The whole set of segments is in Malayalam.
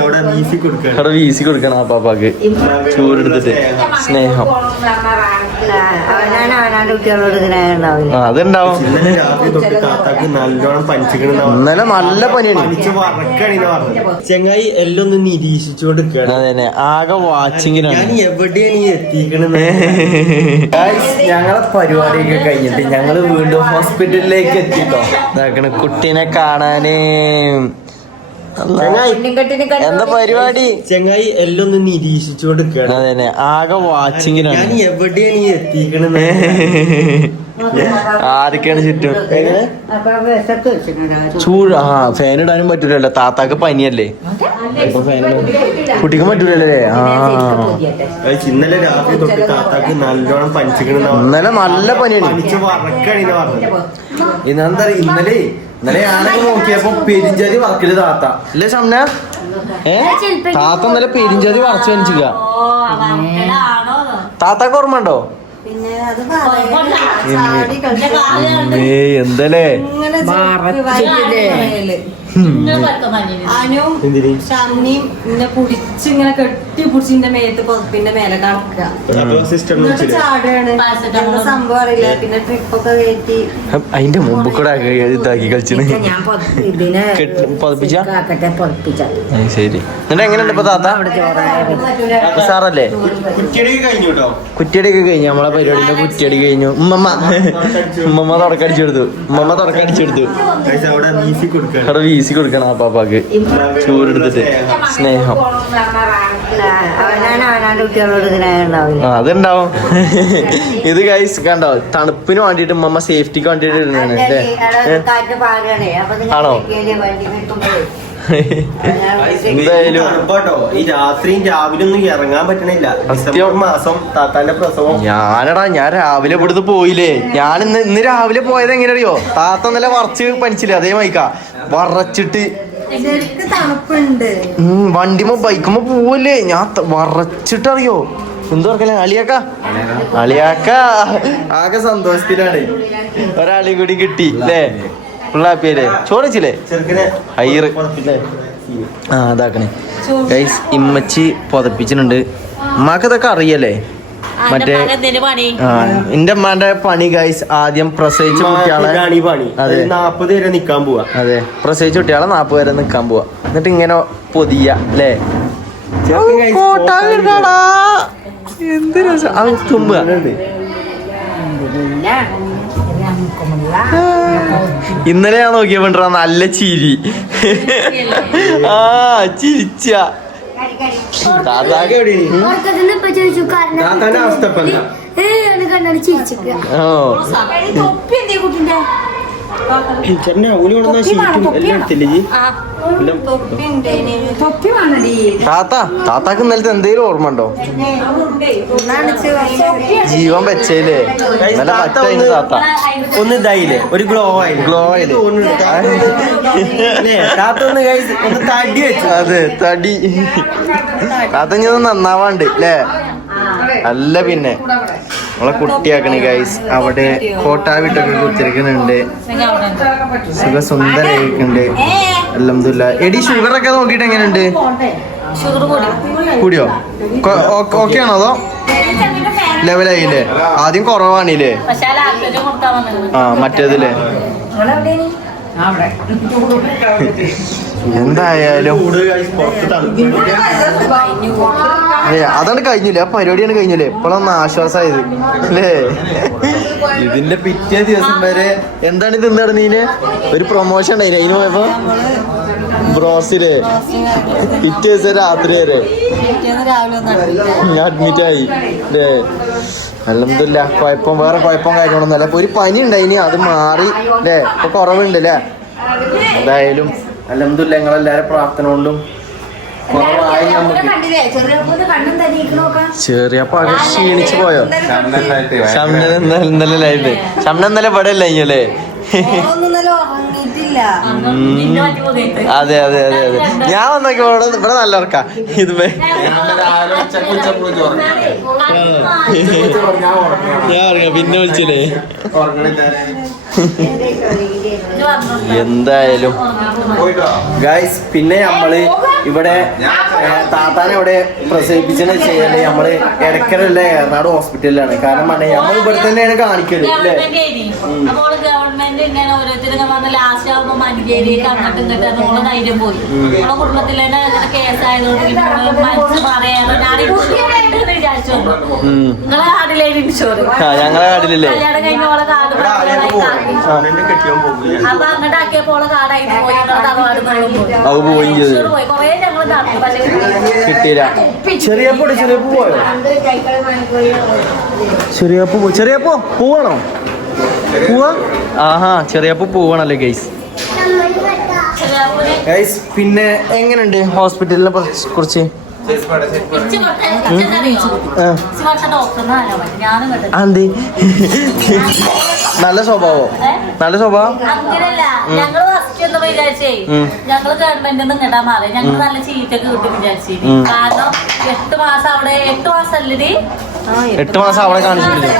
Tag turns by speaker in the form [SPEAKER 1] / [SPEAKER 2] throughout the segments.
[SPEAKER 1] അവിടെ വീസി കൊടുക്കണം
[SPEAKER 2] ആ പാപ്പാക്ക്. ചൂരെടുത്തിട്ട് സ്നേഹം. അതുണ്ടാവും.
[SPEAKER 1] ഇന്നലെ
[SPEAKER 2] നല്ല പനിയാണ്.
[SPEAKER 1] ചെങ്ങായി എല്ലാം ഒന്ന് നിരീക്ഷിച്ചുകൊണ്ട്
[SPEAKER 2] അതെ. ആകെ വാച്ചിങ്ങിനാണ്.
[SPEAKER 1] ഞാൻ എവിടെയാണ് ഈ എത്തിക്കണത്?
[SPEAKER 2] ഞങ്ങളെ പരിപാടിയൊക്കെ കഴിഞ്ഞിട്ട് ഞങ്ങൾ വീണ്ടും ഹോസ്പിറ്റലിലേക്ക് എത്തിട്ടോ. കുട്ടീനെ കാണാന്. എന്താ പരിപാടി?
[SPEAKER 1] ചെങ്ങായി എല്ലാം ഒന്ന്
[SPEAKER 2] നിരീക്ഷിച്ചു തന്നെ ആകെ
[SPEAKER 1] ഞാൻ എവിടെയാണ് ഈ എത്തിക്കണെന്ന്
[SPEAKER 2] ആരൊക്കെയാണ് ചുറ്റും? ചൂട് ആ ഫാൻ ഇടാനും പറ്റൂലല്ലോ. താത്താക്ക് പനിയല്ലേ? കുട്ടിക്കും പറ്റൂലല്ലേ? ആ.
[SPEAKER 1] ഇന്നലെ രാത്രി തൊട്ട് താത്താക്ക് നല്ലോണം പനിച്ചിക്കണെന്നാ പറഞ്ഞു
[SPEAKER 2] ഇന്നലെ നല്ല പനിയാണ് ഇന്നെന്താ ഇന്നലെ ഇന്നലെ ഞാനൊക്കെ നോക്കിയപ്പോ പെരിഞ്ചാതി വറക്കൽ താത്ത. അല്ലേ ഷംന. ഏ? താത്ത ഇന്നലെ പെരിഞ്ചാതി വറച്ചു വനിച്ചിക്ക താത്താക്ക് ഓർമ്മ ഉണ്ടോ
[SPEAKER 3] പിന്നെ അത്
[SPEAKER 2] എന്തല്ലേ
[SPEAKER 4] അനുവും
[SPEAKER 1] എന്തിന്?
[SPEAKER 4] ഷമ്നിയും ഇന്നെ പുടിച്ച് ഇങ്ങനെ കെട്ടി പിടിച്ച് ഇന്റെ മേത്ത് പൊതപ്പിന്റെ മേലെ കണക്കുക
[SPEAKER 1] അപ്പൊ സിസ്റ്റർ
[SPEAKER 4] എന്നിട്ട് ചാടുകയാണ് എന്താ സംഭവം അറിയില്ല. പിന്നെ ട്രിപ്പൊക്കെ കയറ്റി.
[SPEAKER 2] അതിന്റെ മുമ്പ് കൂടെ ഇതാക്കി കളിച്ചിന്.
[SPEAKER 3] ഞാൻ പൊത- ഇതിനെ
[SPEAKER 2] കെട്ടി- പതപ്പിച്ച?
[SPEAKER 3] കാക്കട്ടെ പൊതപ്പിച്ച.
[SPEAKER 2] ഏ, ശരി. എന്നിട്ട് എങ്ങനെയുണ്ട് ഇപ്പൊ താത്ത?
[SPEAKER 3] അവിടെ ചോറായ
[SPEAKER 2] സാറല്ലേ?
[SPEAKER 1] കുറ്റിയടി കഴിഞ്ഞു കേട്ടോ
[SPEAKER 2] കുറ്റിയടിയൊക്കെ കഴിഞ്ഞു. നമ്മളെ പരിപാടിന്റെ കുറ്റിയടി കഴിഞ്ഞു. ഉമ്മമ്മ. ഉമ്മമ്മ തുടക്കടിച്ചെടുത്തു ഉമ്മമ്മ
[SPEAKER 1] തുടക്കടിച്ചെടുത്തു അവിടെ
[SPEAKER 2] അവിടെ വീസി കൊടുക്കണം ആ പാപ്പാക്ക്. ചൂരെടുത്തിട്ട് സ്നേഹം. അതുണ്ടാവും. ഇത് ഗൈസ് കണ്ടോ? തണുപ്പിന് വേണ്ടിട്ട് ഉമ്മ സേഫ്റ്റിക്ക് വേണ്ടിട്ട് ഇടുന്നതാണ് ആണോ? എന്തായാലും
[SPEAKER 1] തണുപ്പാട്ടോ. ഈ രാത്രിയും രാവിലെ ഒന്നും ഇറങ്ങാൻ പറ്റണില്ല. ഡിസംബർ മാസം താത്താന്റെ പ്രസവം.
[SPEAKER 2] ഞാനടാ ഞാൻ രാവിലെ ഇവിടുന്ന് പോയില്ലേ? ഞാൻ ഇന്ന് ഇന്ന് രാവിലെ പോയത് എങ്ങനെ അറിയോ താത്ത നല്ല വറച്ച് പനിച്ചില്ലേ? അതേ മൈക്ക. വറച്ചിട്ട്. വണ്ടിമോ ബൈക്കുമ്പോ പോവല്ലേ? ഞാൻ വറച്ചിട്ടറിയോ? വറച്ചിട്ട് അറിയോ എന്ത് പറക്കല അളിയാക്ക. അളിയാക്ക. ആകെ സന്തോഷത്തിലാണ്. ഒരാളി കൂടി കിട്ടി അല്ലേ? അല്ലേ ചോദിച്ചില്ലേ
[SPEAKER 1] പുറത്തില്ലേ?
[SPEAKER 2] ആ അതാക്കണേ ഗൈസ് ഇമ്മച്ചി പുതപ്പിച്ചിട്ടുണ്ട്. ഉമ്മാക്ക് ഇതൊക്കെ അറിയല്ലേ? മറ്റേ ആ എന്റെ അമ്മാന്റെ പണി ഗൈസ് ആദ്യം പ്രസവിച്ച കുട്ടികളെ
[SPEAKER 1] ഇതാണ് ഈ പണി.
[SPEAKER 2] അതെ.
[SPEAKER 1] നാപ്പത് വരെ നിക്കാൻ പോവാ.
[SPEAKER 2] അതെ. പ്രസവിച്ച കുട്ടികളെ നാപ്പത് വരെ നിക്കാൻ പോവാ. എന്നിട്ട് ഇങ്ങനെ പൊതിയ അല്ലേ. എന്ത് രസം. അത് തുമ്പ. ഇന്നലെ ഞാൻ നോക്കിയപ്പോ നല്ല ചിരി. ആ ചിരിച്ച.
[SPEAKER 1] താത്താന്റെ അവസ്ഥ
[SPEAKER 2] ഓ.
[SPEAKER 1] കൊണ്ടുവന്ന ഷീറ്റും എല്ലാം എടുത്തില്ലേ ജി?
[SPEAKER 3] വേണടി.
[SPEAKER 2] താത്ത താത്താക്ക് ഇന്നലത്തെ എന്തേലും ഓർമ്മ ഉണ്ടോ? ജീവൻ വെച്ചേലേ. നല്ല
[SPEAKER 1] താത്ത
[SPEAKER 2] പറ്റായിരുന്നു
[SPEAKER 1] ഒന്ന്
[SPEAKER 2] താത്ത.
[SPEAKER 1] ഒന്ന് ഇതായില്ലേ? ഒരു ഗ്ലോ ആയി.
[SPEAKER 2] ഗ്ലോ ആയില്ലേ?
[SPEAKER 1] താത്ത ഒന്ന് തടി വെച്ചു.
[SPEAKER 2] അതെ തടി. താത്ത ഇനി ഒന്ന് നന്നാവാണ്ട് അല്ലേ അല്ല പിന്നെ. നമ്മളെ കുട്ടിയാക്കണി ഗൈസ് അവിടെ കോട്ടാവിട്ടൊക്കെ കുത്തിരിക്കുന്നുണ്ട് സുഖസുന്ദരക്കുന്നുണ്ട് അലഹമില്ല എടി ഷുഗർ ഒക്കെ നോക്കിയിട്ട് എങ്ങനെയുണ്ട്? കൂടിയോ? ഓക്കെ ആണോ അതോ? ലെവലായില്ലേ? ആദ്യം കുറവാണില്ലേ?
[SPEAKER 4] ആ
[SPEAKER 2] മറ്റേതില്ലേ എന്തായാലും. അതാണ് കഴിഞ്ഞില്ലേ? ആ പരിപാടിയാണ് കഴിഞ്ഞില്ലേ? ഇപ്പോഴൊന്ന് ആശ്വാസമായത് അല്ലേ? ഇതിന്റെ പിറ്റേ ദിവസം വരെ എന്താണ് ഇത് എന്താണ് നീന് ഒരു പ്രൊമോഷൻ ഉണ്ടായില്ലേ? അതിന് പോയപ്പോ? ബ്രോസിൽ. പിറ്റേ ദിവസം രാത്രി വരെ.
[SPEAKER 4] പിറ്റേന്ന്
[SPEAKER 2] ഞാൻ അഡ്മിറ്റ് ആയി. അല്ലേ? അല്ലെന്നില്ല കുഴപ്പം വേറെ കുഴപ്പം കാര്യങ്ങളൊന്നും അല്ല. ഒരു പനി ഉണ്ടായിനി. അത് മാറി. അല്ലേ? ഇപ്പൊ കുറവുണ്ട് അല്ലേ? എന്തായാലും അല്ലെന്നില്ല ഞങ്ങളെല്ലാരും പ്രാർത്ഥന കൊണ്ടും കുറവായി നമുക്ക്. ചെറിയപ്പോ ആകെ ക്ഷീണിച്ചു പോയോ? ഷംന ഇന്നലെ ലൈവ് ഷംന ഇന്നലെ ഇവിടെ അല്ല? അതെ അതെ അതെ അതെ. ഞാൻ വന്നൊക്കെ ഇവിടെ ഇവിടെ നല്ല ഉറക്കാ. ഇത് ഞാൻ ഉറങ്ങാം. പിന്നെ വിളിച്ചില്ലേ. എന്തായാലും. ഗൈസ് പിന്നെ നമ്മൾ ഇവിടെ താത്താനെ ഇവിടെ പ്രസവിപ്പിച്ചെന്ന് വെച്ച് കഴിഞ്ഞാൽ നമ്മൾ ഇടക്കരല്ല എറണാട് ഹോസ്പിറ്റലിലാണ് കാരണം പറഞ്ഞാൽ നമ്മൾ ഇവിടെ തന്നെയാണ് കാണിക്കൽ അല്ലേ?
[SPEAKER 4] ഗവൺമെന്റ് ഇങ്ങനെ ഓരോരുത്തരും വന്ന് ലാസ്റ്റ് ആവുമ്പോ മഞ്ചേരിയൊക്കെ അങ്ങോട്ട് ഇങ്ങോട്ട് നമ്മളെ ധൈര്യം പോയി. നമ്മളെ കുടുംബത്തിൽ തന്നെ അങ്ങനെ കേസായതുകൊണ്ട് പിന്നെ മനസ്സ് പറയാതെ ഞാൻ. നിങ്ങളെ കാർഡിലെ ഇൻഷുറൻസ്
[SPEAKER 2] ഞങ്ങളെ
[SPEAKER 4] കല്യാണം കഴിഞ്ഞ ഓളെ കാർഡ് അപ്പൊ അങ്ങോട്ട് ആക്കിയപ്പോ ഓളെ കാർഡായി പോയി പോയി.
[SPEAKER 2] ചെയ്തു.
[SPEAKER 4] പോയി.
[SPEAKER 2] കിട്ടിയില്ല. ചെറിയപ്പൂ പോയോ? ചെറിയപ്പൂ പോവാണോ? പോവാ? ആഹാ ചെറിയപ്പൂ പോവാണല്ലേ ഗൈസ് ഗൈസ് പിന്നെ എങ്ങനെയുണ്ട് ഹോസ്പിറ്റലിനെ കുറിച്ച്? അതെ നല്ല സ്വഭാവോ? നല്ല സ്വഭാവം?
[SPEAKER 4] ഞങ്ങൾ ഫസ്റ്റ് എന്താ വിചാരിച്ചേ. ഞങ്ങൾ ഗവൺമെന്റിൽ നിന്ന് ഇങ്ങട്ടാ മാറി ഞങ്ങൾ നല്ല ചീറ്റൊക്കെ കിട്ടും വിചാരിച്ചു. കാരണം എട്ട് മാസം അവിടെ എട്ട് മാസം അല്ലേ
[SPEAKER 2] എട്ട് മാസം അവിടെ കാണിച്ചിട്ടില്ലേ.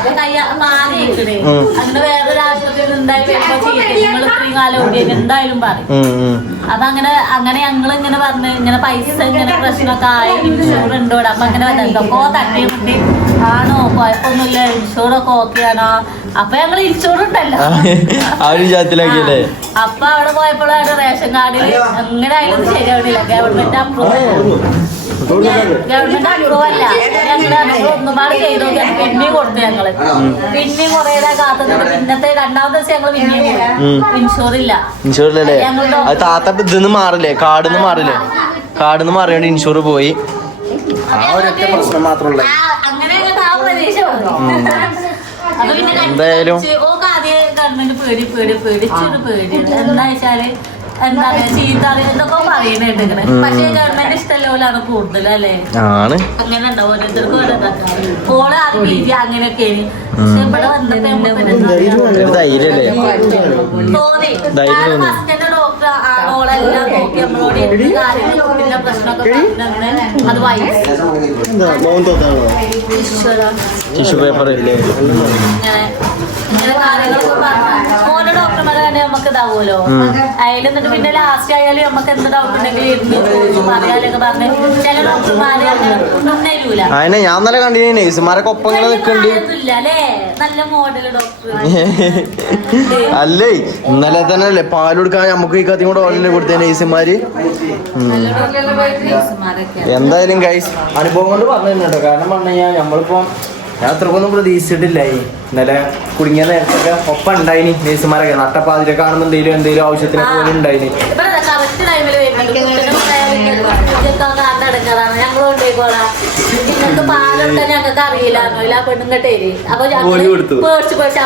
[SPEAKER 4] അപ്പൊ അങ്ങനെ അങ്ങനെ ഞങ്ങൾ ഇങ്ങനെ പറഞ്ഞ് ഇങ്ങനെ പൈസ ഇങ്ങനെ പ്രശ്നമൊക്കെ ആയി. ഇൻഷൂർ ഉണ്ടോ അപ്പൊ അങ്ങനെ എന്തൊക്കെയോ തട്ടി മുട്ടി. ആണോ? കുഴപ്പമൊന്നുമില്ല. ഇൻഷൂറൊക്കെ ഓക്കെ ആണോ. അപ്പൊ ഞങ്ങൾ ഇൻഷൂർ ഉണ്ടല്ലോ. അപ്പൊ അവിടെ പോയപ്പോഴാണ് റേഷൻ കാർഡിൽ എങ്ങനെ ആയാലും ശരിയാവണില്ല. ഗവൺമെന്റ് അപ്രൂവ് ഗവൺമെന്റ് അപ്രൂവ് അല്ല ഞങ്ങൾ ഒന്നും പാട് ചെയ്തു. നോക്കി പിന്നെയും കൊടുത്തു ഞങ്ങൾ. പിന്നെയും കൊറേ കാത്തു നിന്ന് പിന്നത്തെ രണ്ടാമത്തെ ദിവസം ഞങ്ങൾ പിന്നെയും പോയി ഇൻഷൂർ ഇല്ല.
[SPEAKER 2] ഇൻഷുറല്ലേ അത് താത്ത ഇപ്പൊ ഇതിന്ന് മാറില്ലേ? കാർഡിന്ന് മാറില്ലേ? കാർഡിന്ന് മാറിയോണ്ട് ഇൻഷുർ പോയി. ആ ഒരൊറ്റ പ്രശ്നം
[SPEAKER 4] അങ്ങനെ ആ പ്രതീക്ഷ
[SPEAKER 2] എന്തായാലും-
[SPEAKER 4] പേടി പേടി പേടിച്ചൊരു പേടി എന്താ വെച്ചാൽ എന്താ പറയാ ചീത്ത എന്തൊക്കെ പറയുന്നുണ്ട് പക്ഷേ ഗവൺമെന്റ് ഇഷ്ടമല്ലോലാണ് കൂടുതൽ അല്ലേ
[SPEAKER 2] ആണ്.
[SPEAKER 4] അങ്ങനെ ഉണ്ടാവും ഓരോരുത്തർക്കും ഓരോ ഇതൊക്കെ. ഓൾ അത് രീതി അങ്ങനെയൊക്കെ പക്ഷെ ഇവിടെ വന്നിട്ട്
[SPEAKER 2] ധൈര്യല്ലേ
[SPEAKER 4] തോന്നി. ഫസ്റ്റിന്റെ ഡോക്ടർ നോക്കി നമ്മളോട് എന്ത് പ്രശ്നമൊക്കെ അത് വായിച്ചു
[SPEAKER 1] മോൻ തോന്നാണോ
[SPEAKER 2] പേപ്പർ
[SPEAKER 4] ഇങ്ങനെ ഇങ്ങനെ കാര്യങ്ങളൊക്കെ പറഞ്ഞു. തന്നെ നമുക്ക് ഇതാവുമല്ലോ അതിൽ എന്നിട്ട് പിന്നെ ലാസ്റ്റ് ആയാലും നമുക്ക് എന്ത് ഡൗട്ട് ഉണ്ടെങ്കിലും പറഞ്ഞ് ചില ഡോക്ടർമാര് തരൂല.
[SPEAKER 2] അതിനെ ഞാൻ നല്ല കണ്ടിന് നേഴ്സുമാരൊക്കെ ഒപ്പം ഇങ്ങനെ നിൽക്കുന്നുണ്ട്
[SPEAKER 4] നല്ല മോഡൽ ഡോക്ടർ
[SPEAKER 2] അല്ലേ? ഇന്നലെ തന്നെ അല്ലേ പാൽ കൊടുക്കാൻ നമുക്ക് ഈ കത്തി കൂടെ ഓർഡർ കൊടുത്തേ നേഴ്സുമാര്? എന്തായാലും ഗൈസ് അനുഭവം കൊണ്ട് പറഞ്ഞു കേട്ടോ. കാരണം പറഞ്ഞു കഴിഞ്ഞാൽ നമ്മളിപ്പം ഞാൻ അത്രക്കൊന്നും പ്രതീക്ഷിച്ചിട്ടില്ല ഈ. ഇന്നലെ കുടുങ്ങിയ നേരത്തൊക്കെ ഒപ്പം ഉണ്ടായിനി നേഴ്സുമാരൊക്കെ. നട്ടപ്പാതിരെ കാണുന്നുണ്ടെങ്കിലും എന്തെങ്കിലും ആവശ്യത്തിന് പോലും ഉണ്ടായിനി.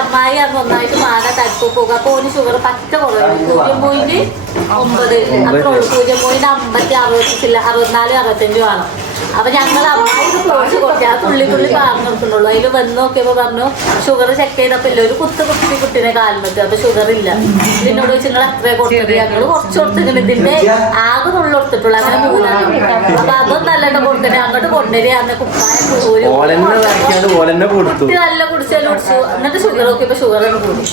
[SPEAKER 4] അമ്മായി തടുപ്പ് പോകുക ഷുഗർ പറ്റ കുറവ് പൂജ്യം പോയിന്റ് ഒമ്പത്. അത്ര പൂജ്യം പോയിന്റ് അമ്പത്തി അറുപത്തി അറുപത്തിനാല് അറുപത്തഞ്ച് വേണം അപ്പൊ ഞങ്ങൾ അമ്മായി ഇത് കൊടുത്തു. ആ തുള്ളി തുള്ളി പറഞ്ഞു കൊടുക്കുന്നുള്ളൂ അതിൽ വന്ന് നോക്കിയപ്പോ പറഞ്ഞു ഷുഗർ ചെക്ക് ചെയ്തപ്പോ ഇല്ല ഒരു കുത്ത് കുത്തി കുട്ടിനെ കാലിനത്ത് അപ്പൊ ഷുഗർ ഇല്ല. ഇതിനോട് വെച്ച് നിങ്ങൾ അത്ര കൊടുത്തത് ഞങ്ങൾ കുറച്ച് കൊടുത്തിട്ടുണ്ട്. ഇതിന്റെ ആകെ തുള്ളി കൊടുത്തിട്ടുള്ളൂ. അങ്ങനെ മൂന്നാണ് അപ്പൊ അതൊന്നും അല്ലട്ടോ കൊടുത്തിട്ട് അങ്ങോട്ട് കൊണ്ടുവരിക. അന്ന് കുപ്പായ നല്ല കുടിച്ചാലും കുടിച്ചു. എന്നിട്ട് ഷുഗർ നോക്കിയപ്പോ ഷുഗർ കൂടി.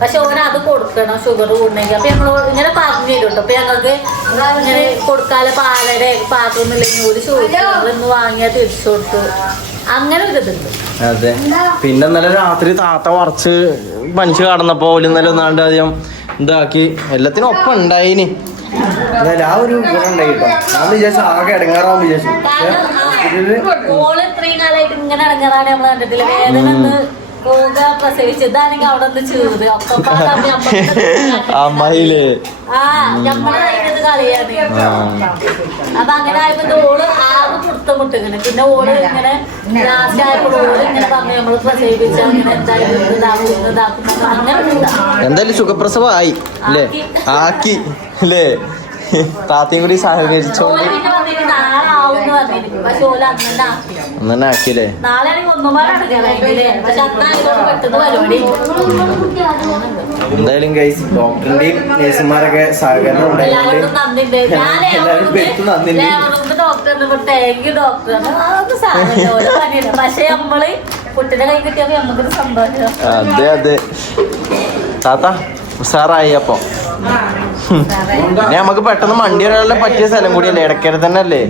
[SPEAKER 4] പക്ഷെ ഓന അത് കൊടുക്കണം ഷുഗർ കൂടണമെങ്കിൽ അപ്പൊ ഞങ്ങൾ ഇങ്ങനെ പറഞ്ഞു തരും കേട്ടോ അപ്പൊ ഞങ്ങൾക്ക് ഇങ്ങനെ കൊടുക്കാതെ പാലയുടെ പാത്രം ഒന്നുമില്ലെങ്കിൽ ഒരു ചോദിച്ചു ഞങ്ങളിന്ന് വാങ്ങിയാൽ തിരിച്ചു കൊടുത്തു. അങ്ങനെ ഒരു ഇതുണ്ട്.
[SPEAKER 2] അതെ. പിന്നെ ഇന്നലെ രാത്രി താത്ത വറച്ച് പനിച്ച് കടന്നപ്പോ ഒരു ഇന്നലെ ഒന്നാണ്ട് ആദ്യം ഇതാക്കി. എല്ലാത്തിനും ഒപ്പം ഉണ്ടായിനി. എന്തായാലും ആ ഒരു ഗുണം ഉണ്ടായി കേട്ടോ. ഞാൻ വിചാരിച്ചു ആകെ ഇടങ്ങാറാവും വിചാരിച്ചു.
[SPEAKER 4] ഓൾ ഇത്രയും കാലമായിട്ട് ഇങ്ങനെ ഇടങ്ങാറാണ് നമ്മൾ കണ്ടിട്ടില്ല. വേദന അവിടെ ഒന്ന്
[SPEAKER 2] അമ്മായില്ലേ
[SPEAKER 4] ആ നമ്മളെ കഴിഞ്ഞത് കളിയാണ്. അപ്പൊ അങ്ങനെ ആയപ്പോ ഇത് ഓൾ ആകെ പുറത്ത് പിന്നെ ഓൾ ഇങ്ങനെ ലാസ്റ്റ് ആയപ്പോൾ ഓൾ ഇങ്ങനെ പറഞ്ഞു നമ്മൾ പ്രസവിപ്പിച്ച അങ്ങനെ എന്തായാലും ഇത് ഇതാക്കും ഇതാക്കും അങ്ങനെ
[SPEAKER 2] എന്തായാലും സുഖപ്രസവമായി അല്ലേ ആക്കി. അല്ലേ താത്തയും കൂടി സഹകരിച്ചോണ്ട്.
[SPEAKER 4] ഓൾ പിന്നെ പറഞ്ഞിട്ട് നാളെ ആവും എന്ന് പറഞ്ഞിരുന്നു പക്ഷെ ഓൽ അന്ന് ആക്കി
[SPEAKER 2] അന്ന് തന്നെ ആക്കിയല്ലേ
[SPEAKER 4] നാളെ ആണെങ്കിൽ ഒന്നും പക്ഷെ അന്നായതുകൊണ്ട് പെട്ടെന്ന് പരിപാടി.
[SPEAKER 2] എന്തായാലും ഗൈസ് ഡോക്ടറിന്റെയും നേഴ്സുമാരൊക്കെ സഹകരണം
[SPEAKER 4] ഉണ്ടായിരുന്നു ഓരോ പണിയുണ്ട്. പക്ഷെ നമ്മൾ കൈ നമുക്കൊരു സന്തോഷം.
[SPEAKER 2] അതെ അതെ. താത്ത ഉഷാറായി അപ്പൊ. പിന്നെ നമുക്ക് പെട്ടെന്ന് മണ്ടി ഒരാളെ പറ്റിയ സ്ഥലം കൂടിയല്ലേ? ഇടയ്ക്കര തന്നെ അല്ലേ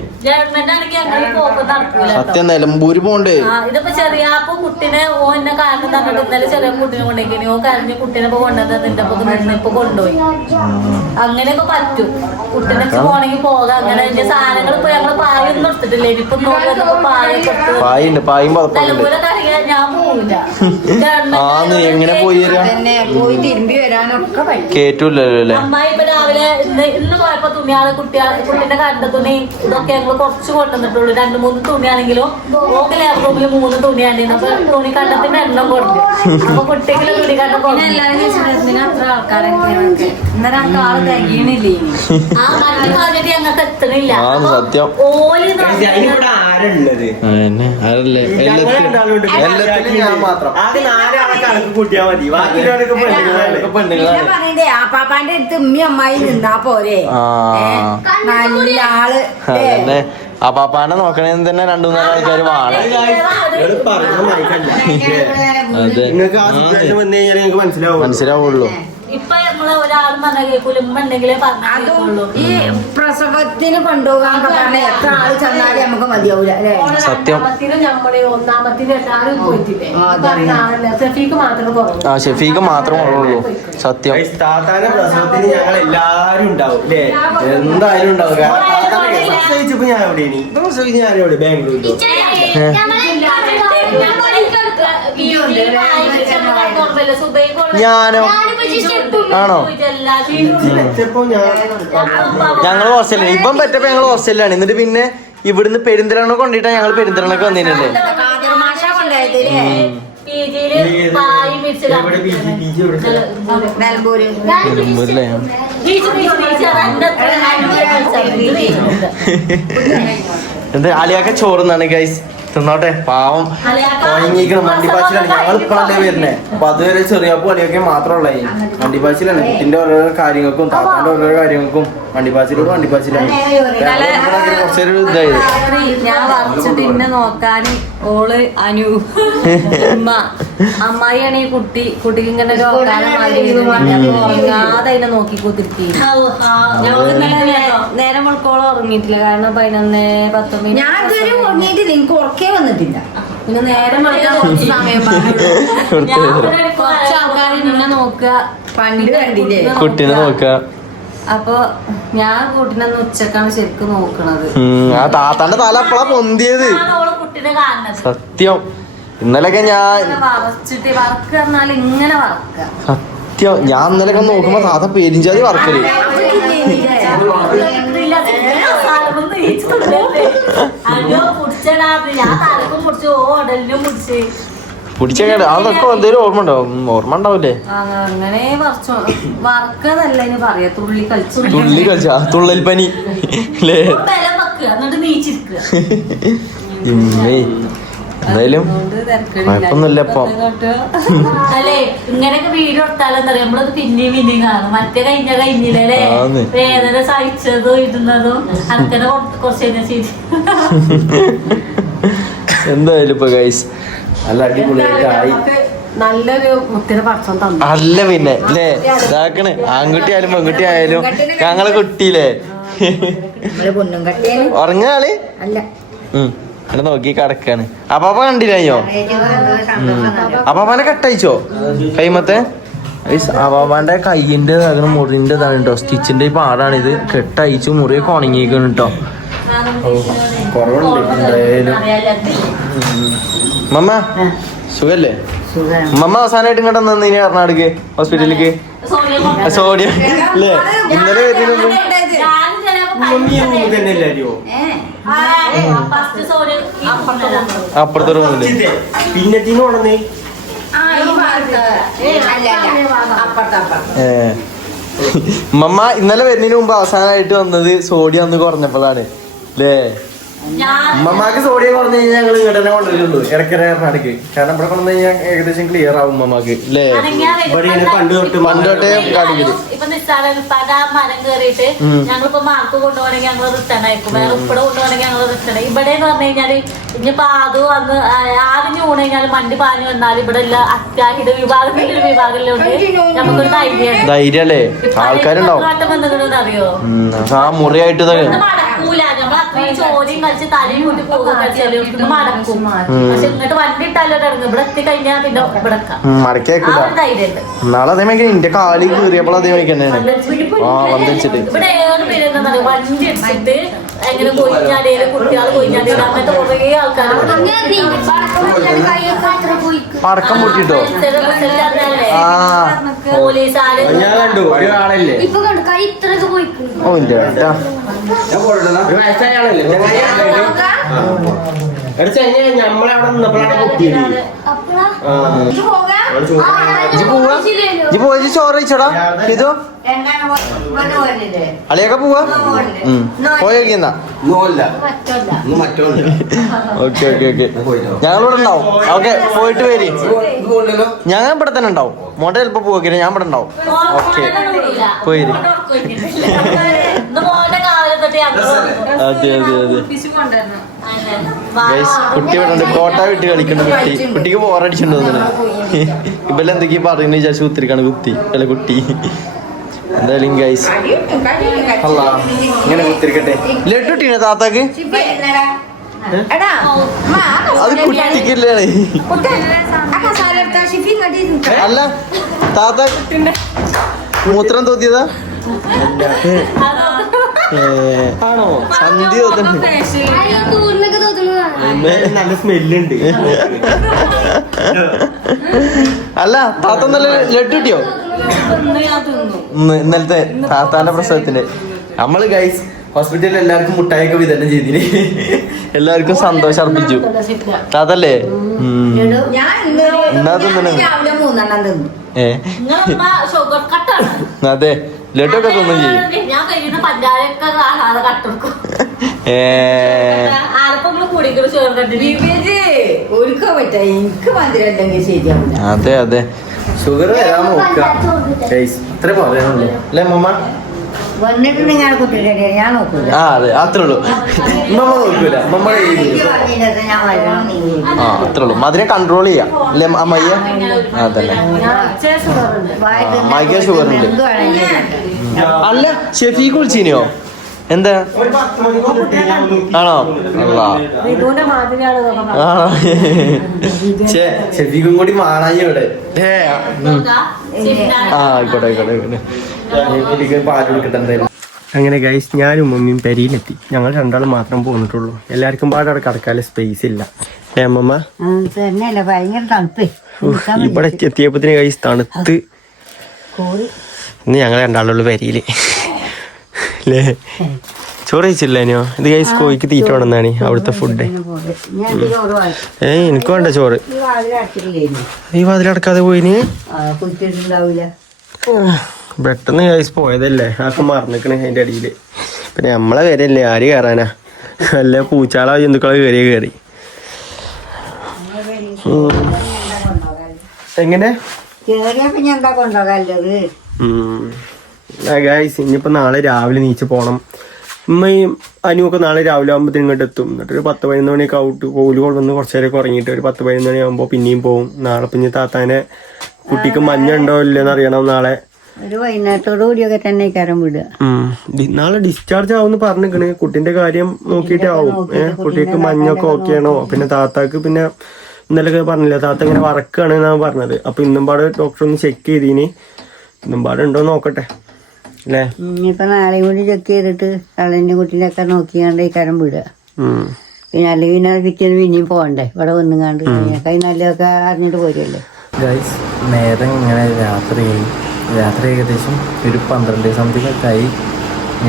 [SPEAKER 2] സത്യം നിലമ്പൂര് പോണ്ടേ?
[SPEAKER 4] ഇതിപ്പോ ചെറിയാപ്പോ കുട്ടിനെ ഓ എന്നെ കാരണം തന്നിട്ട് ഇന്നലെ ചെറിയ കുട്ടിനെ കൊണ്ടേക്കിനി. ഓ കരഞ്ഞ് കുട്ടിനെ ഇപ്പൊ കൊണ്ടുവന്നത് നിന്റെ അപ്പൊ നിന്ന് ഇപ്പൊ കൊണ്ടുപോയി. അങ്ങനെയൊക്കെ പറ്റും. കുട്ടിനെ പോണെങ്കിൽ പോകാം. അങ്ങനെ എന്റെ സാധനങ്ങൾ ഇപ്പൊ ഞങ്ങൾ പായൊന്നും എടുത്തിട്ടില്ല. ഇനിയിപ്പൊ നോക്കുന്നപ്പോ പായൊക്കെ എടുത്ത്
[SPEAKER 2] പായുണ്ട്. പായും
[SPEAKER 4] നിലമ്പൂരൊക്കെ അറിയാൻ ഞാൻ പോവില്ല
[SPEAKER 2] എങ്ങനെ പോയി
[SPEAKER 3] പോയി തിരുമ്പി വരാനൊക്കെ പറ്റും.
[SPEAKER 2] അല്ലേ
[SPEAKER 4] അമ്മായി ഇപ്പൊ രാവിലെ ഇന്ന് ഇന്ന് പോയപ്പോ തുണിയാണ് കുട്ടിയാളെ കുട്ടിന്റെ കണ്ട തുണി ഇതൊക്കെ ഞങ്ങൾ കുറച്ച് കൊണ്ടുവന്നിട്ടുള്ളൂ. രണ്ട് മൂന്ന് തുണിയാണെങ്കിലും ഓക്കെ റൂമിൽ മൂന്ന് തുണിയാണ്ടിരുന്നു അപ്പൊ തുണി കണ്ടത്തിന്റെ എണ്ണം കൊടുത്തു അപ്പൊ കുട്ടികളെ തുണി കണ്ട
[SPEAKER 3] പിന്നെ എല്ലാവരും ചോദിച്ചിട്ടുണ്ടെങ്കിൽ അത്ര തികയണില്ലേ?
[SPEAKER 4] ആ മറ്റു കാര്യം ഞങ്ങൾക്ക് എത്തണില്ല. ഓലി
[SPEAKER 1] ആരുള്ളത്?
[SPEAKER 2] അതന്നെ അതല്ലേ എല്ലാത്തിലും. ഞാൻ മാത്രം.
[SPEAKER 1] ആകെ നാലാളെ കണക്ക് കൂട്ടിയാ മതി. ബാക്കിയുള്ളവരൊക്കെ പെണ്ണുങ്ങളല്ലേ?
[SPEAKER 3] പിന്നെ
[SPEAKER 2] പെണ്ണുങ്ങളാണ്
[SPEAKER 3] പറയണ്ടേ ആപ്പാപ്പാന്റെ പാപ്പാന്റെ അടുത്ത് ഉമ്മി അമ്മായി നിന്നാ പോരെ?
[SPEAKER 2] ആ.
[SPEAKER 3] ഏ, നല്ല ആൾ
[SPEAKER 2] അതന്നെ. അപ്പാപ്പാനെ നോക്കണേന്ന് തന്നെ രണ്ടു മൂന്നാൽ ആൾക്കാർ വേണം.
[SPEAKER 1] ഇങ്ങൾ പറഞ്ഞ മയക്കല്ല നിങ്ങൾക്ക് ആ സിറ്റുവേഷൻ വന്നു കഴിഞ്ഞാൽ നിങ്ങൾക്ക് മനസ്സിലാവും
[SPEAKER 2] മനസ്സിലാവുള്ളൂ.
[SPEAKER 4] ഇപ്പൊ നമ്മൾ ഒരാളും പറഞ്ഞ കേൾക്കൂല ഉമ്മ ഉണ്ടെങ്കിലേ പറഞ്ഞാൽ
[SPEAKER 3] ഈ പ്രസവത്തിന് കൊണ്ടുപോകാൻ പറഞ്ഞ എത്ര ആൾ ചെന്നാലും നമുക്ക് മതിയാവൂല അല്ലേ?
[SPEAKER 2] സത്യം.
[SPEAKER 5] ഒന്നാമത്തിനും നമ്മുടെ പോയിട്ടില്ലേ? ആളല്ല മാത്രമേ കുറവുള്ളൂ
[SPEAKER 2] ആ ഷെഫീക്ക് മാത്രമേ ഉള്ളൂ സത്യം.
[SPEAKER 1] താത്താന്റെ പ്രസവത്തിന് ഞങ്ങൾ എല്ലാരും ഉണ്ടാവും അല്ലേ?
[SPEAKER 2] എന്തായാലും ഉണ്ടാവും. കാരണം
[SPEAKER 1] ഞാൻ എവിടെ ഞാൻ എവിടെ? ബാംഗ്ലൂരിലോ?
[SPEAKER 2] ഞാനോ? ആണോ? ഞങ്ങൾ ഹോസ്റ്റലിലാണ് ഇപ്പം പറ്റപ്പോ ഞങ്ങൾ ഹോസ്റ്റലിലാണ്. എന്നിട്ട് പിന്നെ ഇവിടുന്ന് പെരിന്തലാണ് കൊണ്ടിട്ടാ ഞങ്ങൾ പെരിന്തലണൊക്കെ വന്നിട്ടുണ്ട് എന്ത് അലിയാക്ക ചോറുന്നാണ് ഗൈസ് തിന്നോട്ടെ. പാവം. കുഴങ്ങിക്കണം വണ്ടിപ്പാച്ചിലാണ് ഞങ്ങൾ ഇപ്പോഴല്ലേ വരുന്നേ. അപ്പൊ അതുവരെ ചെറിയപ്പോ അലിയൊക്കെ മാത്രമുള്ള വണ്ടിപ്പാച്ചിലാണ് കുട്ടിന്റെ ഓരോ കാര്യങ്ങൾക്കും താത്താന്റെ ഓരോ കാര്യങ്ങൾക്കും വണ്ടിപ്പാച്ചിലോട് വണ്ടിപ്പാച്ചിലാണ് കുറച്ചൊരു ഇതായത്
[SPEAKER 6] ഞാൻ വറച്ചിട്ട് ഇന്നെ നോക്കാൻ ഓൾ അനു ഉമ്മ അമ്മായിയാണ് ഈ കുട്ടി. കുട്ടിക്ക് ഇങ്ങനെ ഉറങ്ങാതെ അതിനെ നോക്കി ഞങ്ങൾക്ക് നേരം മുഴക്കോളം ഉറങ്ങിയിട്ടില്ല. കാരണം പതിനൊന്ന് പത്തൊമ്പത്
[SPEAKER 3] ഞാൻ ഇതുവരെ ഉറങ്ങിയിട്ടില്ല. എനിക്ക് ഉറക്കേ വന്നിട്ടില്ല
[SPEAKER 6] പിന്നെ നേരെ കുറച്ച് ആൾക്കാർ നിന്നെ നോക്കുക
[SPEAKER 3] പണ്ട് കണ്ടില്ലേ
[SPEAKER 2] കുട്ടീനെ നോക്കുക
[SPEAKER 6] അപ്പൊ ഞാൻ കുട്ടീനെ ഉച്ചക്കാണ് ശരിക്കും നോക്കണത്
[SPEAKER 2] ആ താത്താന്റെ തല അപ്പളാ പൊന്തിയത്
[SPEAKER 4] കാണുന്നത്
[SPEAKER 2] സത്യം ഇന്നലെയൊക്കെ ഞാൻ
[SPEAKER 6] ഇങ്ങനെ വറച്ചിട്ട് വറക്ക് പറഞ്ഞാൽ ഇങ്ങനെ വറക്കുക
[SPEAKER 2] സത്യം ഞാൻ ഇന്നലെയൊക്കെ നോക്കുമ്പോ താത്ത പെരിഞ്ചാതി
[SPEAKER 4] വറക്കൽ തലക്കും ഓടലിനും
[SPEAKER 2] പിടിച്ചേക്കട്ടെ അതൊക്കെ എന്തേലും ഓർമ്മ ഉണ്ടാവും ഓർമ്മ ഉണ്ടാവില്ലേ
[SPEAKER 6] ആ, അങ്ങനെ വറച്ചു വറക്കതല്ല ഇനി പറയാ. തുള്ളി കളിച്ചു
[SPEAKER 2] തുള്ളി കളിച്ചാ തുള്ളൽ പനി. അല്ലേ
[SPEAKER 4] എന്നിട്ട് നീച്ചിരിക്കുക
[SPEAKER 2] എന്തായാലും കുഴപ്പമൊന്നുമില്ല ഇപ്പൊ
[SPEAKER 4] അല്ലേ ഇങ്ങനെയൊക്കെ വീഡിയോ എടുത്താലെന്നറിയാം നമ്മളത് പിന്നെയും പിന്നെയും കാണും. മറ്റേ കഴിഞ്ഞ വേദന സഹിച്ചതും ഇടുന്നതും അങ്ങനെ കുറച്ച് കഴിഞ്ഞാൽ ശരി.
[SPEAKER 2] എന്തായാലും ഇപ്പൊ ഗൈസ് നല്ല അടിപൊളിയായിട്ടായി
[SPEAKER 5] നല്ലൊരു മുത്തിനെ പടച്ചം തന്നു.
[SPEAKER 2] അല്ല പിന്നെ അല്ലേ ഇതാക്കണ്. ആൺകുട്ടി ആയാലും പെൺകുട്ടി ആയാലും ഞങ്ങളെ കുട്ടിയില്ലേ? ഉറങ്ങാളി ഉറങ്ങാൾ?
[SPEAKER 3] അല്ല.
[SPEAKER 2] ഉം. അങ്ങനെ നോക്കി കിടക്കാണ്. അപ്പാപ്പ കണ്ടില്ലയോ? അപ്പാപ്പാനെ കട്ടയച്ചോ? കൈമത്തെ? അപ്പാപ്പാന്റെ കൈയിന്റെ അങ്ങനെ മുറിന്റെ ഇതാണ് കേട്ടോ സ്റ്റിച്ചിന്റെ ഈ പാടാണ് ഇത്. കെട്ടയച്ച് മുറിയൊക്കെ ഉണങ്ങിയിരിക്കണം കേട്ടോ കുറവുണ്ട്. എന്തായാലും. മമ്മ സുഖല്ലേ? മമ്മ അവസാനമായിട്ട് ഇങ്ങോട്ട് വന്നീനി കർണാടക ഹോസ്പിറ്റലിലേക്ക്? സോഡിയം. അല്ലേ? ഇന്നലെ അപ്പുറത്തെ റൂമിൽ
[SPEAKER 1] പിന്നെ ടീം ഉടനെ
[SPEAKER 3] ആ ഈ ഭാഗത്ത്. അല്ല അല്ല. അപ്പുറത്ത് അപ്പുറത്ത്
[SPEAKER 2] ഏ. മമ്മ ഇന്നലെ വരുന്നതിന് മുമ്പ് അവസാനമായിട്ട് വന്നത് സോഡിയം അന്ന് കുറഞ്ഞപ്പോഴാണ്. അല്ലേ ഉമ്മമാക്ക് സോഡിയം കുറഞ്ഞു കഴിഞ്ഞാൽ ഞങ്ങൾ ഇങ്ങോട്ട് തന്നെ കൊണ്ടുവരുള്ളൂ ഇടയ്ക്കര എറണാടക്ക് കാരണം ഇവിടെ കൊണ്ടു കഴിഞ്ഞാൽ ഏകദേശം ക്ലിയർ ആവും ഉമ്മമാക്ക്. അല്ലേ
[SPEAKER 1] പണ്ട് തൊട്ട്
[SPEAKER 2] പണ്ട് തൊട്ടേ കാണിക്കൽ.
[SPEAKER 4] ഇപ്പൊ നിസ്സാര പല മരം കയറിയിട്ട് ഞങ്ങളിപ്പോ മാർക്ക് കൊണ്ടുപോകണമെങ്കിൽ ഞങ്ങൾ റിട്ടേൺ അയക്കും വേറെ ഉപ്പട കൊണ്ടുപോകണമെങ്കിൽ ഞങ്ങൾ റിട്ടേൺ ഇവിടെ എന്ന് പറഞ്ഞു കഴിഞ്ഞാൽ ഇനിയിപ്പോ അത് വന്ന് ആരും ഊണ് കഴിഞ്ഞാൽ മണ്ടി പാഞ്ഞു വന്നാൽ ഇവിടെ അത്യാഹിത വിഭാഗത്തിലുണ്ട് നമുക്കൊരു
[SPEAKER 2] ആൾക്കാരുണ്ടാവും.
[SPEAKER 4] അറിയോ?
[SPEAKER 2] ആ മുറിയായിട്ട്
[SPEAKER 4] മടക്കൂല നമ്മൾ അത്രയും ചോദ്യം കളിച്ച് തലയും കൂട്ടി പോകുക ഒന്ന് മടക്കും. പക്ഷെ ഇങ്ങോട്ട് വണ്ടി ഇട്ടാലോ ഇറങ്ങും. ഇവിടെ എത്തി കഴിഞ്ഞാൽ പിന്നെ ഇവിടെ
[SPEAKER 2] നാളെ അതേമാതിരി എന്റെ കാലി കീറിയപ്പോൾ അതേമാതിരി ആ വന്നിച്ചിട്ട്
[SPEAKER 4] ഇവിടെ ഏറെ പേര് എന്താ വണ്ടി എടുത്തിട്ട് എങ്ങനെ കൊയിഞ്ഞാടിയത് കുട്ടികൾ കൊയിഞ്ഞാടിയത് അങ്ങനത്തെ കുറേ ആൾക്കാരുണ്ട്
[SPEAKER 7] കൈയൊക്കെ അത്ര പോയിക്കും.
[SPEAKER 2] പടക്കം പൊട്ടിട്ടോ? ആ
[SPEAKER 4] പോലീസുകാര്
[SPEAKER 1] ഞാൻ കണ്ടു. ഒരാളല്ലേ? ആളല്ലേ
[SPEAKER 7] ഇപ്പൊ കണ്ടു. കൈ ഇത്രയൊക്കെ പോയിക്കും.
[SPEAKER 2] ഓ ഇല്ല.
[SPEAKER 1] ഒരു വയസ്സായ ആളല്ലേ നിന്നപ്പോഴാണ്
[SPEAKER 2] പോയി ചോറ് കഴിച്ചടാ? ഇതോ അളിയൊക്കെ പോവാ?
[SPEAKER 1] മറ്റോണ്ട്.
[SPEAKER 2] Okay okay okay. ഞങ്ങളിവിടെ ഉണ്ടാവും. ഓക്കെ പോയിട്ട് വരി. ഞങ്ങൾ ഇവിടെ തന്നെ ഉണ്ടാവും. മോട്ടെ ചിലപ്പോ പോകില്ല ഞാൻ ഇവിടെ ഉണ്ടാവും. ഓക്കെ. പോയി അതെ അതെ. കുട്ടി ഇവിടെ കോട്ട വിട്ട് കളിക്കണ്ട കുട്ടി. കുട്ടിക്ക് ബോറടിച്ചിട്ടുണ്ട് ഇവല്ല എന്തൊക്കെയാ പറയുന്നത് വിചാരിച്ചു കുത്തിരിക്കാണ് കുത്തി അല്ല കുട്ടി. എന്തായാലും ഗൈസ് അല്ല ഇങ്ങനെ കുത്തിരിക്കട്ടെ. ലഡു ഇട്ടീനെ താത്താക്ക്? അത് കുട്ടിക്കില്ലേ. അല്ല താത്ത മൂത്രം തോത്തിയതാ? ആണോ? സന്ധ്യ
[SPEAKER 1] നല്ല സ്മെല്ലുണ്ട്.
[SPEAKER 2] അല്ല താത്ത നല്ല ലഡ്ഡു കിട്ടിയോ? ഇന്ന് ഇന്നലത്തെ താത്താന്റെ പ്രസവത്തിന്റെ നമ്മൾ ഗൈസ് ഹോസ്പിറ്റലിൽ എല്ലാവർക്കും മുട്ടായൊക്കെ വിതരണം ചെയ്തിന്. എല്ലാവർക്കും സന്തോഷം അർപ്പിച്ചു. താത്തല്ലേ? എന്നാ ഏ? അതെ. ലഡു ഒക്കെ തിന്നും ചെയ്യും. അതെ അതെ ഷുഗർ വരാൻ നോക്കാം. ഇത്രേ പറയാനുള്ളൂ. അല്ലേ മമ്മ ആ അതെ അത്രേ ഉള്ളൂ. മമ്മ നോക്കൂല. മമ്മ ആ അത്രേ ഉള്ളൂ. മധുരം കൺട്രോൾ ചെയ്യാം. അല്ലേ അമ്മയ്യ? അതല്ലേ. മൈക്ക് ഷുഗർ ഉണ്ട്. അല്ല ഷെഫീഖ് വിളിച്ചിനിയോ എന്താ. ആണോ? ആണോ? കൂടി മാറായി ഇവിടെ. ആ ആയിക്കോട്ടെ ആയിക്കോട്ടെ ആയിക്കോട്ടെ. എനിക്ക് പാൽ കൊടുക്കട്ടെ എന്തായാലും.
[SPEAKER 1] അങ്ങനെ ഗൈസ് ഞാനും മമ്മിയും പെരിയിലെത്തി. ഞങ്ങൾ രണ്ടാളും മാത്രം പോന്നിട്ടുള്ളൂ. എല്ലാവർക്കും പാടെ അവിടെ കിടക്കാനുള്ള സ്പേസ് ഇല്ല അമ്മമ്മ? ഇവിടെ എത്തിയപ്പത്തിന് ഗൈസ് തണുത്ത്. ഇന്ന് ഞങ്ങൾ രണ്ടാളുള്ള പെരിയിൽ. അല്ലേ ചോറ് കഴിച്ചില്ലോ ഇത് ഗൈസ് കോഴിക്ക് തീറ്റ വേണമെന്നാണ് അവിടുത്തെ ഫുഡ്
[SPEAKER 3] വാങ്ങിച്ചു
[SPEAKER 1] എനിക്ക് വേണ്ട ചോറ്. ഈ വാതിലടക്കാതെ പോയിന്? പെട്ടെന്ന് ഗൈസ് പോയതല്ലേ? ആക്കെ മറന്നിക്കണ് അതിന്റെ അടിയിൽ. പിന്നെ നമ്മളെ വരല്ലേ ആര് കയറാനാ അല്ല പൂച്ചാളോ ജന്തുക്കളോ കയറിയ കയറി എങ്ങനെ?
[SPEAKER 3] കേറിയപ്പോ ഞാൻ എന്താ കൊണ്ടുപോകാല്ലത്
[SPEAKER 1] ഗൈസ് ഇനിയിപ്പോൾ നാളെ രാവിലെ നീച്ച് പോണം. ഉമ്മയും അനുവൊക്കെ നാളെ രാവിലെ ആകുമ്പോഴത്തേനും ഇങ്ങോട്ട് എത്തും. എന്നിട്ട് ഒരു പത്ത് പതിനൊന്ന് മണിയൊക്കെ ഔട്ട് കോൽ കൊണ്ടുവന്ന് കുറച്ച് നേരമൊക്കെ ഉറങ്ങിയിട്ട് ഒരു പത്ത് പതിനൊന്ന് മണിയാകുമ്പോൾ പിന്നെയും പോകും നാളെ പിന്നെ താത്താനെ കുട്ടിക്ക് മഞ്ഞ ഉണ്ടോ ഇല്ലെന്ന് അറിയണം നാളെ.
[SPEAKER 3] ഒരു വൈകുന്നേരത്തോടു കൂടിയൊക്കെ തന്നെ കരം വിടുക.
[SPEAKER 1] നാളെ ഡിസ്ചാർജ് ആവും പറഞ്ഞിരിക്കണ് കുട്ടിന്റെ കാര്യം നോക്കിയിട്ട് ആവും. ഏഹ് കുട്ടിക്ക് മഞ്ഞൊക്കെ ഓക്കെ ആണോ? പിന്നെ താത്താക്ക് പിന്നെ ഇന്നലെ പറഞ്ഞില്ല താത്ത ഇങ്ങനെ വറക്കാണ് എന്നാണ് പറഞ്ഞത്. അപ്പൊ ഇന്നും പാടെ ഡോക്ടർ ഒന്ന് ചെക്ക് ചെയ്തീനി. ഇന്നും പാടെ ഉണ്ടോ നോക്കട്ടെ.
[SPEAKER 3] ഇനിയിപ്പോ നാളെയും കൂടി ചെക്ക് ചെയ്തിട്ട് തളന്റെ കുട്ടീനൊക്കെ നോക്കിയാണ്ട് ഈ കരം വിടുക. പിന്നെ അല്ലെങ്കിൽ പിന്നെ പിറ്റേന്ന് പിന്നെയും പോകണ്ടേ? ഇവിടെ വന്നുകാണ്ട് കൈ നല്ലതൊക്കെ അറിഞ്ഞിട്ട് പോരല്ലേ
[SPEAKER 2] ഗൈസ് നേരം ഇങ്ങനെ രാത്രിയായി. രാത്രി ഏകദേശം ഒരു പന്ത്രണ്ട് സംതിങ് ഒക്കെ ആയി.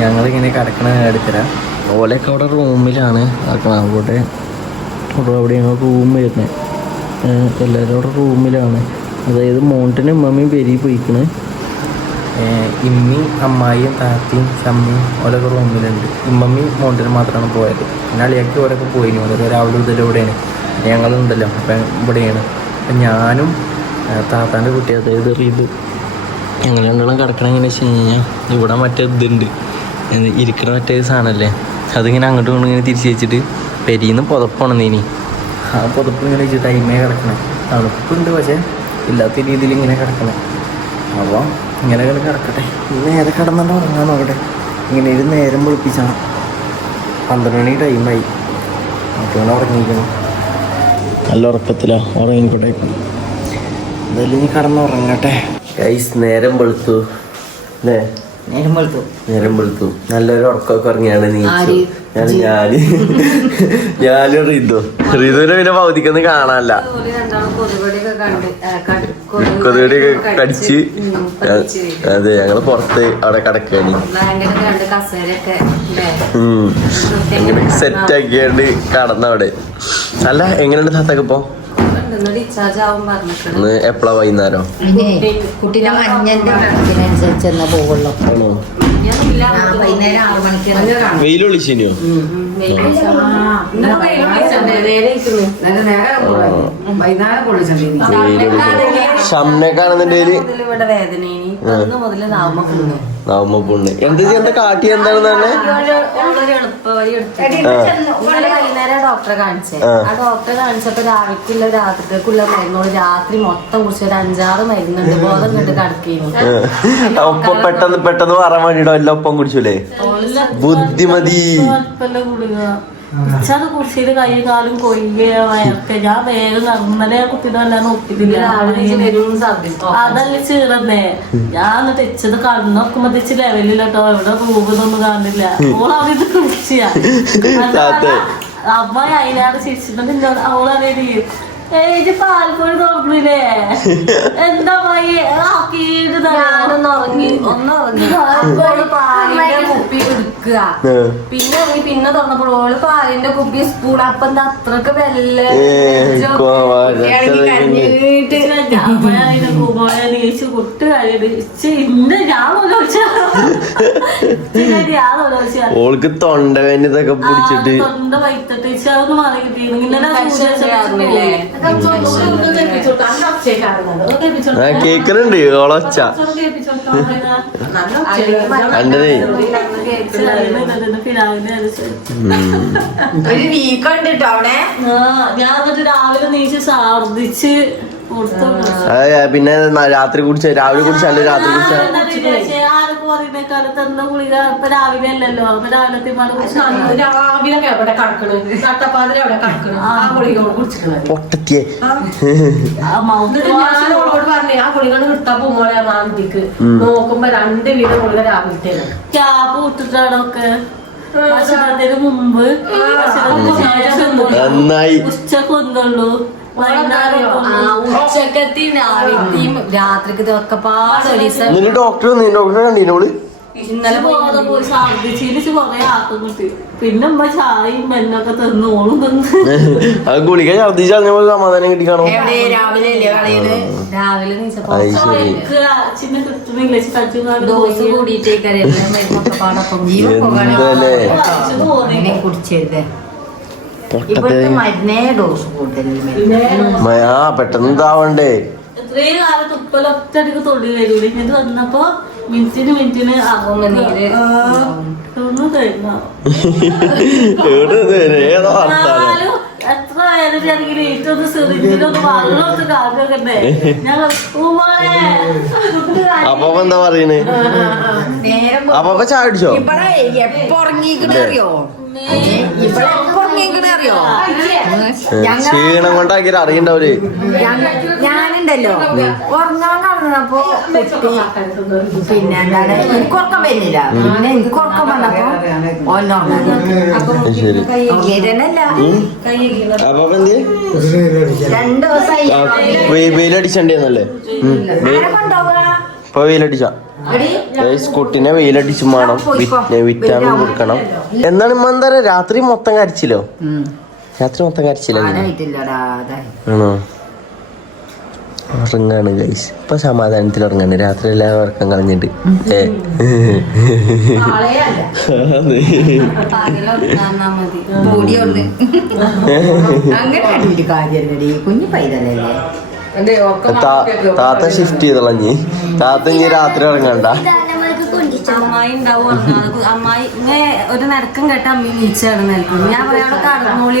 [SPEAKER 2] ഞങ്ങളിങ്ങനെ കിടക്കണ എടുക്കല ഓലൊക്കെ അവിടെ റൂമിലാണ്. അവിടെ അവിടെ അവിടെയാണ് റൂം വരുന്നത്. എല്ലാവരും അവിടെ റൂമിലാണ് അതായത് മോണ്ടിനും മമ്മിയും പെരി പോയിക്കണേ. ഇമ്മയും അമ്മായിയും താത്തയും ഷമ്മയും ഓരോ റൂമിലുണ്ട്. ഇമ്മമ്മയും മോണ്ടിന് മാത്രമാണ് പോയത്. പിന്നെ അളിയാക്കി ഓരൊക്കെ പോയിന്. ഓരോ രാവിലെ മുതൽ ഇവിടെയാണ് ഞങ്ങളുണ്ടല്ലോ. അപ്പം ഇവിടെയാണ് അപ്പം ഞാനും താത്താന്റെ കുട്ടി അതായത് റീത് ഞങ്ങൾ രണ്ടോളം കിടക്കണം എങ്ങനെ വെച്ച് കഴിഞ്ഞാൽ ഇവിടെ മറ്റേ ഇതുണ്ട്. ഇരിക്കണ മറ്റേ സാധനമല്ലേ അതിങ്ങനെ അങ്ങോട്ടും ഇങ്ങോട്ടും ഇങ്ങനെ തിരിച്ച് വെച്ചിട്ട് പെരിന്ന് പുതപ്പാണ് ഇനി ആ പുതപ്പ് ഇങ്ങനെ വെച്ചിട്ട് അയിമേ കിടക്കണേ. തണുപ്പുണ്ട് പക്ഷേ ഇല്ലാത്ത രീതിയിൽ ഇങ്ങനെ കിടക്കണേ. അപ്പോൾ ഇങ്ങനെ കിടന്ന് കിടക്കട്ടെ. നേരെ കിടന്നുണ്ട് ഉറങ്ങാൻ നോക്കട്ടെ. ഇങ്ങനെ ഒരു നേരം വിളിപ്പിച്ചാണ്. പന്ത്രണ്ട് മണി ടൈമായി മറ്റേ ഉറങ്ങിയിരിക്കണം നല്ല ഉറക്കത്തിലാ. ഉറങ്ങിക്കോട്ടെ. എന്തായാലും ഇനി കിടന്നുറങ്ങട്ടെ ഗൈസ് നേരം വെളുത്തു. അല്ലേ
[SPEAKER 3] നേരം വെളുത്തു
[SPEAKER 2] നേരം വെളുത്തു നല്ലൊരു ഉറക്കമൊക്കെ ഇറങ്ങിയാണ് നീ
[SPEAKER 3] ഞാൻ
[SPEAKER 2] ഞാൻ ഞാൻ. ഞാനും റിതു. റിതുവിനെ പിന്നെ ഭൗതിക്കൊന്നും കാണാനല്ല.
[SPEAKER 6] കൊതുകടിയൊക്കെ
[SPEAKER 2] കടിച്ച് അതെ ഞങ്ങൾ പുറത്ത് അവിടെ കിടക്കാണ് അങ്ങനെ സെറ്റ് ആക്കിയാണ്ട് കടന്നവിടെ. അല്ല എങ്ങനെയുണ്ട് താത്തൊക്കെ ഇപ്പൊ
[SPEAKER 6] ഇന്ന്
[SPEAKER 2] എപ്പോഴാ വൈകുന്നേരം?
[SPEAKER 3] കുട്ടീനെ മഞ്ഞന്റെ കണക്കിനനുസരിച്ച് എന്നാ ആ, വൈകുന്നേരം ആറ്
[SPEAKER 2] വെയിൽ
[SPEAKER 6] ഇവിടെ വേദന നാവുമ്പ പുണ്ണ്.
[SPEAKER 2] എന്താ ചെയ്യ എന്താ കാട്ടി എന്താണെന്ന്
[SPEAKER 6] വൈകുന്നേരം ഡോക്ടറെ കാണിച്ചേ.
[SPEAKER 2] ആ.
[SPEAKER 6] ഡോക്ടറെ കാണിച്ചപ്പോ രാവിലേക്കുള്ള രാത്രിക്കുള്ള മരുന്നോട് രാത്രി മൊത്തം കുറിച്ച് ഒരു അഞ്ചാറ് മരുന്നുണ്ട്. ബോധം കണ്ട് കടക്കുന്നു
[SPEAKER 2] ഒപ്പം പെട്ടെന്ന് പെട്ടെന്ന് പറയാൻ വേണ്ടിട്ടോ എല്ലാം ഒപ്പം കുടിച്ചൂലേ? ബുദ്ധിമതി.
[SPEAKER 4] കുഴപ്പമില്ല ഗുളിക കൈ കാലും കൊയ്യ വയർക്ക ഞാൻ വേഗം ഇന്നലെ ആ കുട്ടീനെ വല്ലാതെ നോക്കിയിട്ടില്ല. അതല്ല ചീറന്നേ ഞാൻ എന്നിട്ട് ഇച്ചത് കണ്ണു നോക്കുമ്പോ ഇച്ച് ലെവലില്ലട്ടോ എവിടെ പോകുന്നൊന്നും കാണില്ല. ഓളത് കുടിച്ചാ
[SPEAKER 2] താത്തേ.
[SPEAKER 4] അമ്മ അയിനാട് ചിരിച്ചിട്ടുണ്ട് അവളറിയ ഏജ് പാൽപ്പൊടി നോക്കണില്ലേ എന്താ മയ്യ ആക്കിയിട്ട്
[SPEAKER 6] ഞാനൊന്ന് ഉറങ്ങി ഒന്ന് ഉറങ്ങി. അപ്പോൾ പാലിന്റെ എടുക്കുക പിന്നെ നീ പിന്നെ തുറന്നപ്പോൾ ഓൾ പാലിന്റെ കുപ്പി സ്പൂൺ അപ്പൊ എന്താ അത്രയ്ക്ക് വെല്ല?
[SPEAKER 2] ഓൾക്ക് തൊണ്ട വേണ്ടതൊക്കെ പിടിച്ചിട്ട്.
[SPEAKER 4] തൊണ്ട വൈത്തിട്ട് അതൊന്ന് മാറി കിട്ടിയിരുന്നു
[SPEAKER 2] കേക്കലുണ്ട് ഓളൊച്ച
[SPEAKER 3] ഒരു വീക്ക് ഉണ്ട് കേട്ടോ അവിടെ?
[SPEAKER 4] ഞാൻ എന്നിട്ട് രാവിലെ നീച്ച് ഛർദിച്ച്
[SPEAKER 2] അതെ പിന്നെ രാത്രി കുടിച്ച രാവിലെ കുടിച്ചാൽ രാത്രി കുടിച്ച? പൊട്ടത്തിയെ
[SPEAKER 8] നോക്കുമ്പോ രണ്ട് വീതം ഗുളിക രാവിലത്തെ
[SPEAKER 4] ക്യാബ് വിട്ടിട്ടാണൊക്കെ ഭക്ഷണത്തിന് മുമ്പ് ഭക്ഷണത്തിന് ശേഷം
[SPEAKER 2] നന്നായി
[SPEAKER 4] ഉച്ചയ്ക്ക്
[SPEAKER 6] ആ. ഉച്ചക്കത്തെയും രാവിലത്തെയും രാത്രിക്ക് ഇതൊക്കെ പാട് ഒരു ദിവസം.
[SPEAKER 2] എന്നിട്ട് ഡോക്ടർ നീ ഡോക്ടറെ കണ്ടീനോൾ
[SPEAKER 6] ഇന്നലെ
[SPEAKER 4] പോകാതെ പോയി ഛർദിച്ചിരിച്ച് കൊറേ ആക്കം കിട്ടി. പിന്നെ ഉമ്മ ചായയും മെല്ലൊക്കെ തന്നു ഓളും തിന്ന്.
[SPEAKER 2] ആ ഗുളിക ഛർദിച്ച് സമാധാനം കിട്ടി കാണോ
[SPEAKER 3] എവിടെ? രാവിലെ അല്ലേ
[SPEAKER 6] രാവിലെ നീച്ചപ്പോ
[SPEAKER 2] അത് ശരി.
[SPEAKER 4] ചിന്ന കിട്ടുന്നില്ല
[SPEAKER 6] എല്ലാം മരുന്നൊക്കെ പാടൊപ്പം
[SPEAKER 3] ജീവൻ
[SPEAKER 2] എന്തല്ലേ പൊട്ടത്തെ.
[SPEAKER 3] മരുന്നേ ഡോസ് കൂടുതൽ
[SPEAKER 2] ആ പെട്ടെന്ന് ഇതാവണ്ടേ.
[SPEAKER 4] ഇത്രയും കാലത്ത് ഉപ്പല ഒറ്റടിക്ക് തൊടി വരൂല. ഇത് വന്നപ്പോ മിനിറ്റിന് മിനിറ്റിന്
[SPEAKER 6] നീര്
[SPEAKER 4] ഒന്നും കഴിഞ്ഞു
[SPEAKER 2] എവിടെ ഇത്? ഏതാ വർത്താനം.
[SPEAKER 4] എന്നാലും എത്ര ആയാലും എനിക്ക് ഏറ്റവും സിറിഞ്ചിലൊന്ന് വെള്ളമൊക്കെ കാക്കണ്ടേ ഞങ്ങൾ
[SPEAKER 2] അപ്പൊ എന്താ
[SPEAKER 3] പറയുന്നേ
[SPEAKER 2] അപ്പൊ
[SPEAKER 3] ചാടിച്ചോ എപ്പൊ ഇവിടെ എപ്പോ ഉറങ്ങിക്കണ അറിയോ?
[SPEAKER 2] ക്ഷീണം കൊണ്ടാക്കിയിട്ട് അറിയണ്ടാവൂലേ
[SPEAKER 3] ഞാനുണ്ടല്ലോ. ഉറങ്ങാൻ പിന്നെ എന്താണ് എനിക്ക് ഉറക്കം വരുന്നില്ല. പിന്നെ എനിക്ക് ഉറക്കം വന്നപ്പോ
[SPEAKER 2] ഒന്നുറങ്ങാൻ
[SPEAKER 3] രണ്ടു ദിവസമായി
[SPEAKER 2] വെയിലടിച്ചണ്ടേന്നല്ലേ
[SPEAKER 3] ആരെ കൊണ്ടുപോവുക?
[SPEAKER 2] ഇപ്പൊ വെയിലടിച്ച. കുട്ടിനെ വെയിലടിച്ചും വേണം. വിറ്റ് വിറ്റാമിൻ കൊടുക്കണം. എന്നാണ് ഇമ്മ എന്താ പറയാ, രാത്രി മൊത്തം കരച്ചില്ലോ രാത്രി മൊത്തം കരച്ചില്ല ആണോ? ഉറങ്ങാണ് ഗൈസ് ഇപ്പൊ സമാധാനത്തിൽ ഉറങ്ങാണ്. രാത്രി എല്ലാം ഉറക്കം കളഞ്ഞിട്ട്.
[SPEAKER 3] അങ്ങനെ കുഞ്ഞു പൈതലല്ലേ?
[SPEAKER 2] താത്ത ഷിഫ്റ്റ് ചെയ്തോളഞ്ഞി താത്ത ഇനി രാത്രി
[SPEAKER 7] ഇറങ്ങണ്ട
[SPEAKER 6] അമ്മായി ഉണ്ടാവും അമ്മായി ഒരു നിരക്കം കേട്ട അമ്മി നീച്ചാണ് ഞാൻ പറയാം അവിടെ കടന്നോളി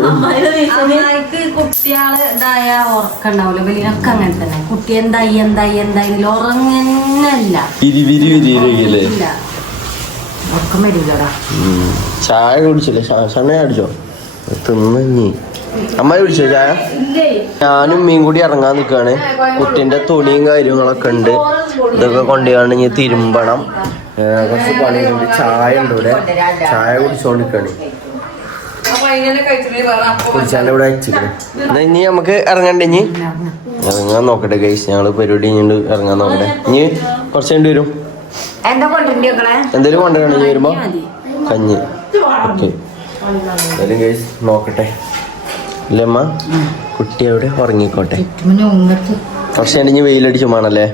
[SPEAKER 6] അമ്മായിക്ക് കുട്ടിയാൾ ഇതായ ഉറക്കണ്ടാവില്ല വലിയൊക്കെ അങ്ങനെ തന്നെ. കുട്ടി എന്തായി എന്തായി എന്തായി ഉറങ്ങന്നല്ല.
[SPEAKER 3] ഉറക്കം വരില്ലടാ.
[SPEAKER 2] ചായ കുടിച്ചില്ലേ? ഷണ്ണ അടിച്ചോ തിന്നഞ്ഞി അമ്മ വിളിച്ചു ചായ? ഞാനും മീൻ കൂടി ഇറങ്ങാൻ നിൽക്കുകയാണ്. കുട്ടിന്റെ തുണിയും കാര്യങ്ങളൊക്കെ ഉണ്ട്. ഇതൊക്കെ കൊണ്ടുപോയി ഇനി തിരുമ്പണം. കുറച്ച് കുറച്ച് പണിയുണ്ട്. ചായ ഉണ്ട് ഇവിടെ. ചായ കുടിച്ചാണ്ട് ഇവിടെ അയച്ചിട്ടുണ്ട് എന്നാ ഇനി നമുക്ക് ഇറങ്ങണ്ട ഇനി? ഇറങ്ങാൻ നോക്കട്ടെ ഗൈസ് ഞങ്ങൾ പരിപാടി കഴിഞ്ഞിട്ട് ഇറങ്ങാൻ നോക്കട്ടെ. ഇനി കുറച്ച് കണ്ടു വരും. എന്തെങ്കിലും കൊണ്ടുവരണം ഇനി വരുമ്പോ? കഞ്ഞി. ഓക്കെ. എന്തായാലും ഗൈസ് നോക്കട്ടെ. ഇല്ലേ അമ്മ കുട്ടി അവിടെ ഉറങ്ങിക്കോട്ടെ പക്ഷെ കഴിഞ്ഞ് വെയിലടിച്ചു വേണല്ലേ